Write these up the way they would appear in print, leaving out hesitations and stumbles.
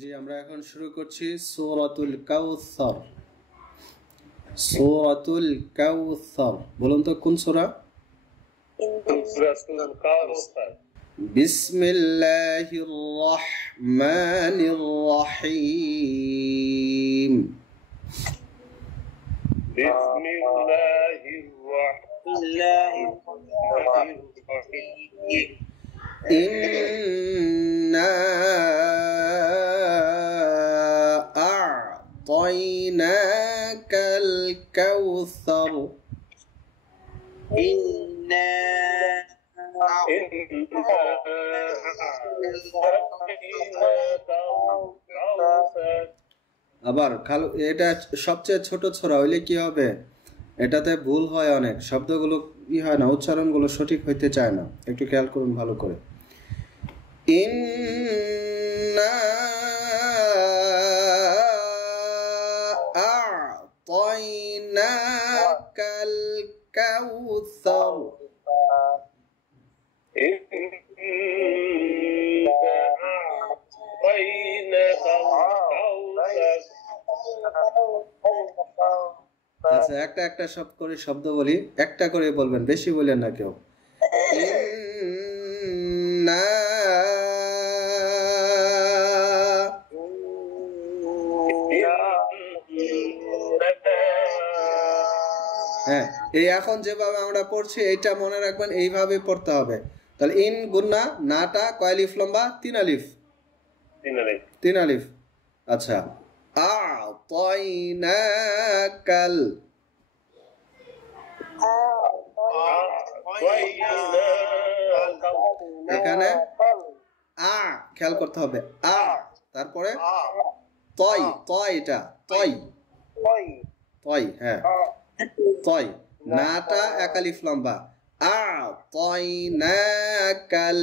জি আমরা এখন শুরু করছি সূরাতুল কাউসার। সূরাতুল কাউসার বলুন তো কোন সূরা? সূরাতুল কাউসার। বিসমিল্লাহির রহমানির রহিম। বিসমিল্লাহির রহমানির রহিম। إنا أعطيناك الكوثر. إنا আবার খালু এটা সবচেয়ে ছোট ছোরা হইলে কি হবে, এটাতে ভুল হয়, অনেক শব্দগুলো ই হয় না, উচ্চারণগুলো সঠিক হইতে চায় না, একটু খেয়াল করুন ভালো করে। ইন্না আ'তাইনাকাল কাউসার। আচ্ছা একটা একটা শব্দ করে শব্দ বলি, একটা করে বলবেন, বেশি বলেন না কেউ। ইন্না হ্যাঁ এই এখন যেভাবে আমরা পড়ছি এইটা মনে রাখবেন, এইভাবে পড়তে হবে। তাহলে ইন গুন্না নাটা কয় আলিফ লম্বা? 3 আলিফ। 3 আলিফ। আচ্ছা আ'তাইনাকাল, এখানে আ খেয়াল করতে হবে, আ তারপরে তয়, তয় এটা তয়, তয় হ্যাঁ তয়, নাটা এক আলিফ লম্বা। আ'তাইনাকাল,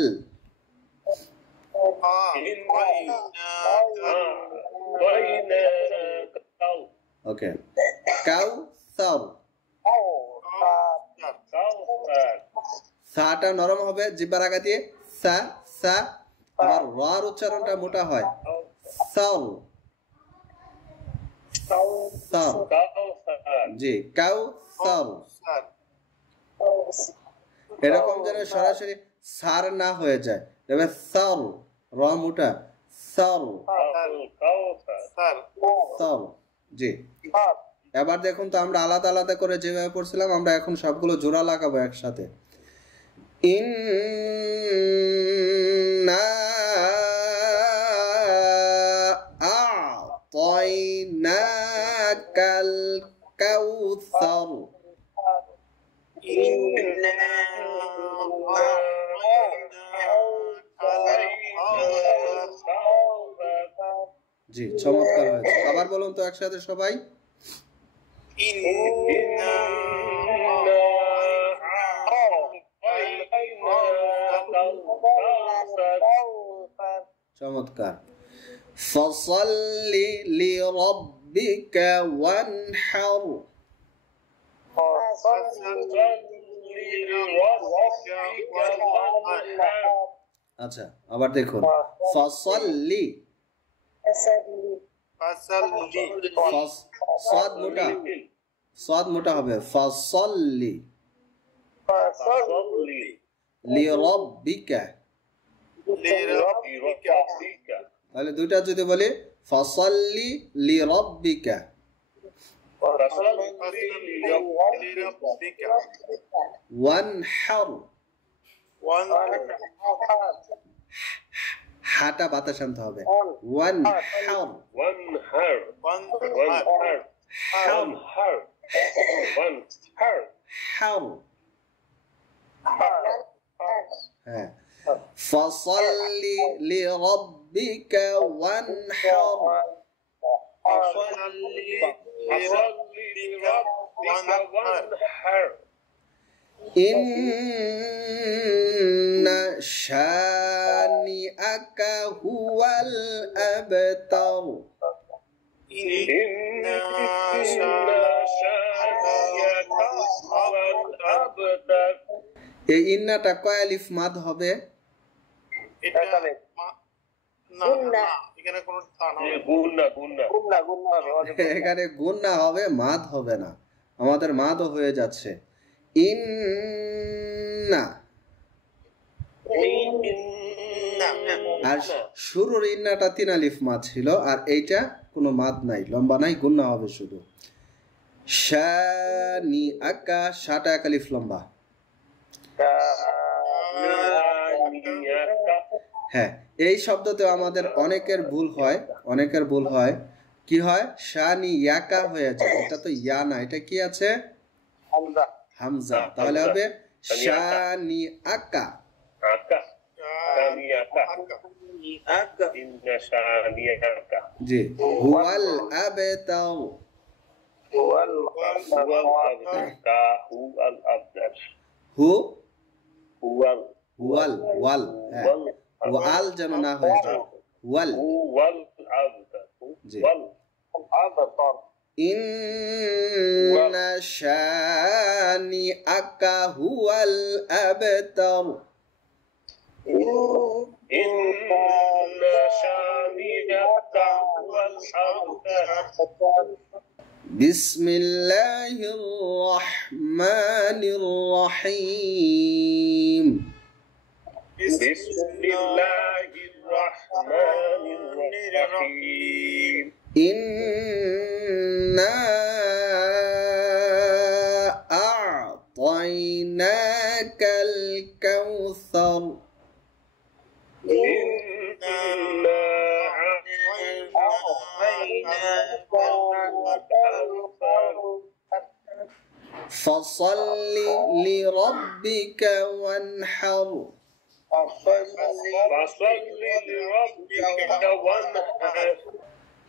ওকে কাউসার, সাটা নরম হবে জিহ্বার আগা দিয়ে, সা সা, আর রার উচ্চারণটা মোটা হয়, সাল সাল। জি কাউসার, এরকম যেন সরাসরি সার না হয়ে যায়, তবে সাল র মোটা, সাল সাল। জি এবার দেখুন তো আমরা আলাদা আলাদা করে যেভাবে পড়ছিলাম, আমরা এখন সবগুলো জোড়া লাগাবো একসাথে। ইন্না আ'তাইনাকাল কাউসার। জি চমৎকার হয়েছে, আবার বলুন তো একসাথে সবাই। চমৎকার। ফসল্লি লিরাব্বিকা ওয়ানহার। আচ্ছা আবার দেখুন, ফসল্লি, সাদ মোটা, সাদ মোটা হবে, ফসল্লি লিরাব্বিকা। তাহলে দুইটা যদি বলি, ফসল্লি লিরাব্বিকা, ওয়ানহার, হাটা বাতাস আনতে হবে, ওয়ানহার, হ্যাঁ ফসল্লি লিরাব্বিকা ওয়ানহার। ইন্না শানিআকা হুয়াল আবতার। এই ইন্নাটা কয় আলিফ মাদ হবে? এখানে গুন্না হবে, মাদ হবে না, আমাদের মাদও হয়ে যাচ্ছে। ইন্না, আর শুরুর ইন্নাটা 3 আলিফ মাদ ছিল, আর এইটা কোনো মাদ নাই, লম্বা নাই, গুন্না হবে শুধু। শানি আকা, শাটা 1 আলিফ লম্বা। হ্যাঁ, এই শব্দতে আমাদের অনেকের ভুল হয়, কি হয়, শানি ইয়াকা হয়ে যায়, এটা তো ইয়া না, এটা কি আছে, হামজা, তাহলে হবে শানি আকা। জি, হুয়াল আবতার, হু হুয়াল, ওয়াল, হ্যাঁ, ওয়াল যেন না হয়ে যায়, ওয়াল। জি, ইন্না শানিআকা হুয়াল আবতার। বিসমিল্লাহির রহমানির রহিম। ইন্না আ'তাইনাকাল কাউসার। فصل لربك وانحر.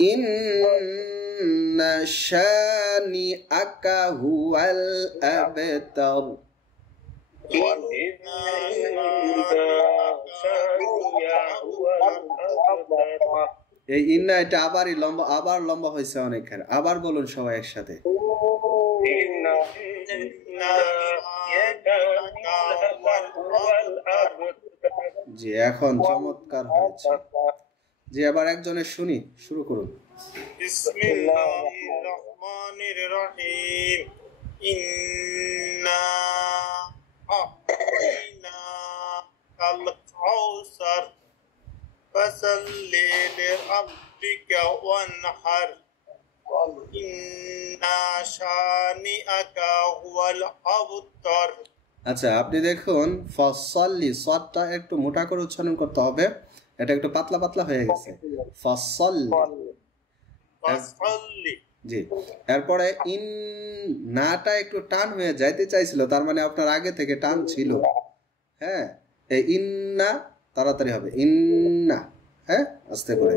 إن شانئك هو الأبتر. এই ইন্না এটা আবারই লম্বা, আবার লম্বা হয়েছে অনেকখানে, আবার বলুন সবাই একসাথে। জি, এখন চমৎকার হয়েছে। জি, আবার একজনের শুনি, শুরু করুন। বিসমিল্লাহির রহমানির রহিম। ইন্না আ'তাইনাকাল কাউসার ফাসাল্লি লিরাব্বিকা ওয়ানহার। ইন্না শানিআকা হুয়াল আবতার। আচ্ছা, আপনি দেখুন ফসল্লি, সদটা একটু মোটা করে উচ্চারণ করতে হবে, এটা একটু পাতলা পাতলা হয়ে গেছে, ফসল্লি। জি, এরপরে ইন নাটা একটু টান হয়ে যাইতে চাইছিল, তার মানে আপনার আগে থেকে টান ছিল। হ্যাঁ, এই ইন্না তাড়াতাড়ি হবে, ইন্না, হ্যাঁ, আস্তে করে।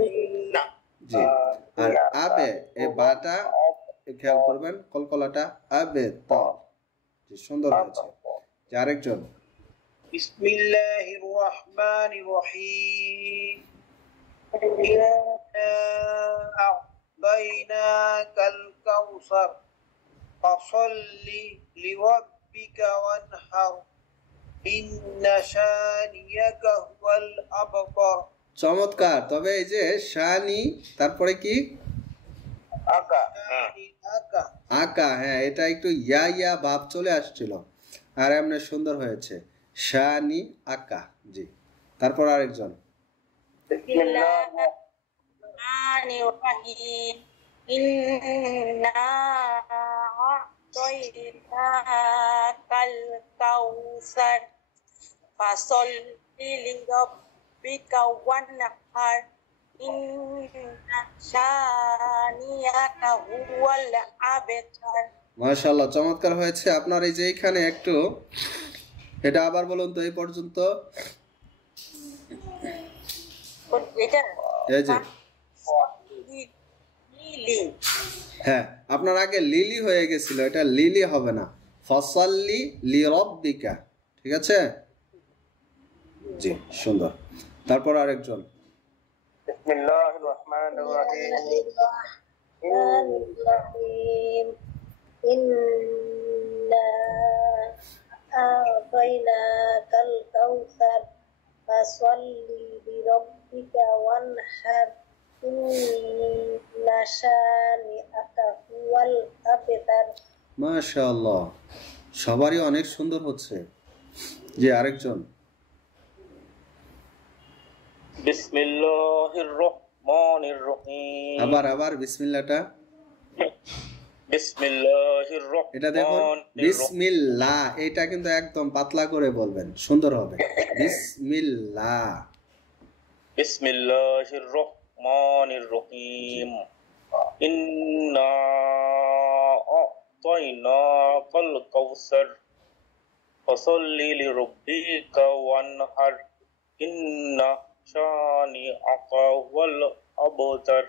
জি, আর আবে, এই বাটা খেয়াল করবেন, কলকলাটা আবে তা। জি, সুন্দর হয়েছে। আরেকজন। বিসমিল্লাহির রহমানির রহিম। ইন্না আ'তাইনাকাল কাউসার ফাসাল্লি লিরাব্বিকা ওয়ানহার। ইন্না শানিয়াকা হুয়াল আবতার। চমৎকার। তবে এই যে শানি, তারপরে কি, আকা, আকা, হ্যাঁ, এটা একটু ইয়া ইয়া ভাব চলে আসছিল, আর এমনি সুন্দর হয়েছে, শানি আকা। জি, তারপর আরেকজন। ইন্না আ'তাইনাকাল কাউসার ফাসাল্লি লিরাব্বিকা ওয়ানহার। ইন্না শানিআকা হুয়াল আবতার। মাশাআল্লাহ, চমৎকার হয়েছে আপনার। এই যে এখানে একটু, এটা আবার বলুন তো এই পর্যন্ত। এই যে হ্যাঁ, আপনার আগে লিলি হয়ে গেছিল, এটা লিলি হবে না, ফসল্লি লিরাব্বিকা, ঠিক আছে? জি, সুন্দর। তারপর আরেকজন। বিসমিল্লাহির রহমানির রহিম। ইন্না আ'তাইনাকাল কাউসার ফাসাল্লি লিরাব্বিকা ওয়ানহার। শানিআকা হুয়াল আবতার। মাশাআল্লাহ, সবারই অনেক সুন্দর হচ্ছে। জি, আরেকজন। বিসমিল্লাহির রহমানির রহিম। আবার বিসমিল্লাহটা, বিসমিল্লাহির এটা দেখুন, রহমানির রহিম। বিসমিল্লাহ, এটা কিন্তু একদম পাতলা করে বলবেন, সুন্দর হবে। বিসমিল্লাহ। বিসমিল্লাহির রহমানির রহিম। ইন্না আ'তাইনাকাল কাউসার ফাসাল্লি লিরাব্বিকা ওয়ানহার ইন্না শানিআকা হুয়াল আবতার।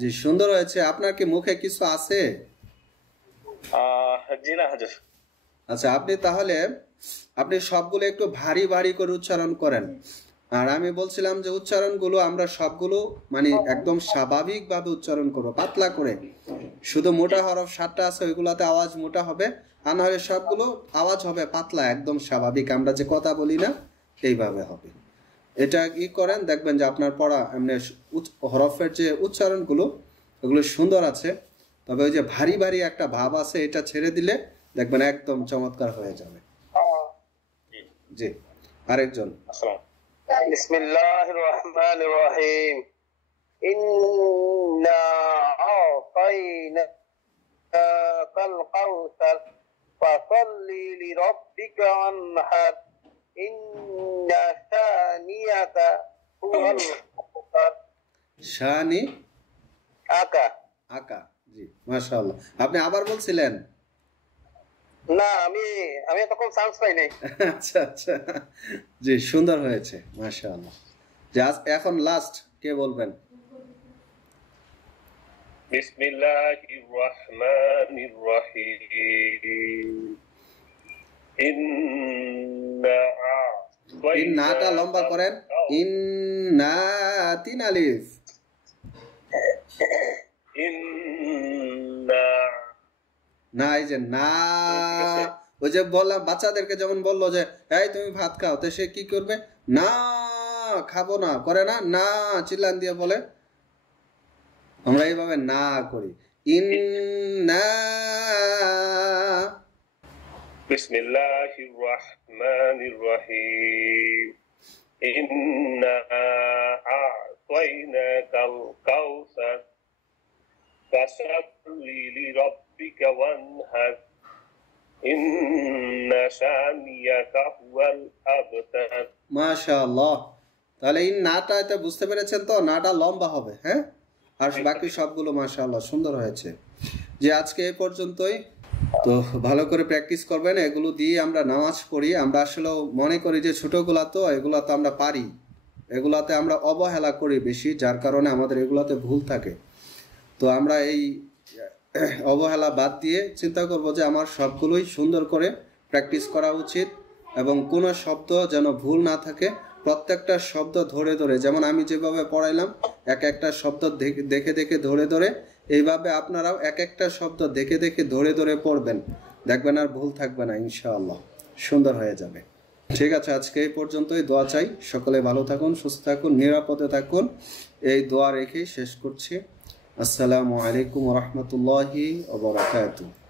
জি, সুন্দর হয়েছে। আপনার কি মুখে কিছু আছে? জি না হুজুর। আচ্ছা, আপনি সবগুলো একটু ভারী ভারী করে উচ্চারণ করেন। আর আমি বলছিলাম যে উচ্চারণগুলো আমরা সবগুলো মানে একদম স্বাভাবিকভাবে উচ্চারণ করবো, পাতলা করে। শুধু মোটা হরফ 7টা আছে, ওইগুলোতে আওয়াজ মোটা হবে, আর নাহলে সবগুলো আওয়াজ হবে পাতলা, একদম স্বাভাবিক, আমরা যে কথা বলি না এইভাবে হবে। এটা কি করেন, দেখবেন যে আপনার পড়া এমনি হরফের যে উচ্চারণগুলো ওগুলো সুন্দর আছে। তবে ওই যে ভারী ভারী একটা ভাব আছে, এটা ছেড়ে দিলে দেখবেন একদম চমৎকার হয়ে যাবে। জি, আরেকজন। বিসমিল্লাহির রহমানির রহিম। ইন্না আ'তাইনাকাল কাউসার ফাসাল্লি লিরাব্বিকা ওয়ানহার ইন্না শানিআকা হুয়াল আবতার। শানি আকা। আকা। জি, মাশাআল্লাহ। আপনি আবার বলছিলেন? না, আমি তখন চান্স পাই নাই। আচ্ছা আচ্ছা, জি, সুন্দর হয়েছে, মাশাআল্লাহ। যে এখন লাস্ট কে বলবেন? বিসমিল্লাহির রহমানির রহিম। ইন্নাটা লম্বা করেন। ইন্না, 3 আলিফ। ইন্না। না, এই যে না, ওই যে বললাম বাচ্চাদেরকে যেমন বললো যে এই তুমি ভাত খাও, তো সে কি করবে? না খাবো না করে না, না চিল্লান দিয়ে বলে, আমরা এইভাবে না করি। ইন্না। বিসমিল্লাহির রহমানির রহিম। ইন্না আ'তাইনাকাল কাউসার ফাসাল্লি লিরাব্বিকা ওয়ানহার ইন্না শানিআকা হুয়াল আবতার। মাশাআল্লাহ। তাহলে এই নাটা এটা বুঝতে পেরেছেন তো, নাটা লম্বা হবে, হ্যাঁ, আর বাকি সবগুলো মাশাআল্লাহ সুন্দর হয়েছে। যে আজকে এই পর্যন্তই। তো ভালো করে প্র্যাকটিস করবেন, এগুলো দিয়ে আমরা নামাজ পড়ি। আমরা আসলে মনে করি যে ছোটগুলা তো এগুলা তো আমরা পারি, এগুলাতে আমরা অবহেলা করি বেশি, যার কারণে আমাদের এগুলাতে ভুল থাকে। তো আমরা এই অবহেলা বাদ দিয়ে চিন্তা করব যে আমার সবগুলোই সুন্দর করে প্র্যাকটিস করা উচিত, এবং কোনো শব্দ যেন ভুল না থাকে। প্রত্যেকটা শব্দ ধরে ধরে, যেমন আমি যেভাবে পড়াইলাম এক একটা শব্দ দেখে দেখে ধরে ধরে, এইভাবে আপনারাও এক একটা শব্দ দেখে দেখে ধরে ধরে পড়বেন, দেখবেন আর ভুল থাকবে না, ইনশাআল্লাহ সুন্দর হয়ে যাবে। ঠিক আছে, আজকে এই পর্যন্তই। দোয়া চাই সকলে ভালো থাকুন, সুস্থ থাকুন, নিরাপদে থাকুন, এই দোয়া রেখেই শেষ করছি। আসসালামু আলাইকুম ওয়া রাহমাতুল্লাহি ওয়া বারাকাতুহু।